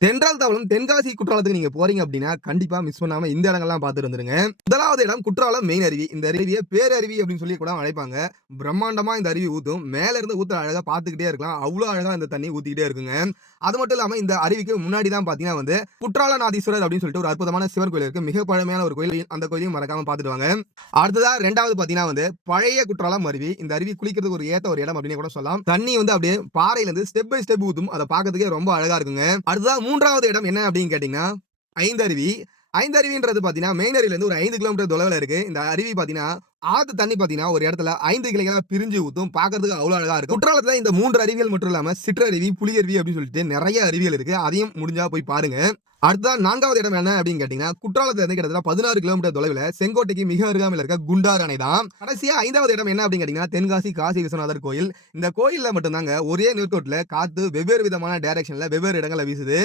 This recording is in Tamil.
தென்றல் தவழும் தென்காசி குற்றாலத்துக்கு நீங்க போறீங்க அப்படின்னா, கண்டிப்பா மிஸ் பண்ணாம இந்த இடங்கள்லாம் பார்த்துட்டு வந்துருங்க. முதலாவது இடம் குற்றாலம் மெயின் அருவி. இந்த அருவிய பேரருவி அப்படின்னு சொல்லி கூட அழைப்பாங்க. பிரம்மாண்டமா இந்த அருவி ஊத்தும். மேல இருந்து ஊத்துற அழகா பார்த்துக்கிட்டே இருக்கலாம். அவ்ளோ அழகா இந்த தண்ணி ஊத்திக்கிட்டே இருக்குங்க. அது மட்டும் இல்லாம இந்த அருவிக்கு முன்னாடி தான் பார்த்தீங்கன்னா குற்றாலநாதீஸ்வரர் அப்படின்னு சொல்லிட்டு ஒரு அற்புதமான சிவன் கோயில் இருக்கு. மிக பழமையான ஒரு கோயில். அந்த கோயிலையும் மறக்காம பார்த்துட்டு வாங்க. அடுத்ததா 2வது பார்த்தீங்கன்னா பழைய குற்றாலம் அருவி. இந்த அருவி குளிக்கிறதுக்கு ஒரு ஏத்த ஒரு இடம் அப்படின்னு கூட சொல்லலாம். தண்ணி அப்படியே பாறையில இருந்து ஸ்டெப் பை ஸ்டெப் ஊத்தும். அத பார்க்கிறதுக்கே ரொம்ப அழகா இருக்குங்க. அடுத்ததா 3வது இடம் என்ன அப்படின்னு கேட்டீங்கன்னா, ஐந்தருவி. ஐந்தருவின்றது பார்த்தீங்கன்னா, மெயின் அருவியிலிருந்து ஒரு 5 கிலோமீட்டர் தொலைவுல இருக்கு. இந்த அருவி பார்த்தீங்கன்னா, ஆத்து தண்ணி பார்த்தீங்கன்னா, ஒரு இடத்துல 5 கிளைகளா பிரிஞ்சு ஊத்தும். பார்க்கிறதுக்கு அவ்வளோ அழகா இருக்கும். குற்றாலத்துல இந்த 3 அருவிகள் மட்டும் இல்லாம சிற்றருவி, புலியருவி அப்படின்னு சொல்லிட்டு நெறைய அருவிகள் இருக்கு. அதையும் முடிஞ்சா போய் பாருங்க. அடுத்ததா 4வது இடம் என்ன அப்படின்னு கேட்டீங்கன்னா, குற்றாலத்துல இருந்து கிட்டத்தட்ட 16 கிலோமீட்டர் தொலைவுல செங்கோட்டைக்கு மிக அருகாமையில இருக்க குண்டாறு அணை தான். கடைசியா 5வது இடம் என்ன அப்படின்னு கேட்டீங்கன்னா, தென்காசி காசி விஸ்வநாதர் கோயில். இந்த கோயில்ல மட்டும் தாங்க ஒரே நேர்கோட்டுல காத்து வெவ்வேறு விதமான டைரக்ஷன்ல வெவ்வேறு இடங்கள்ல வீசுது.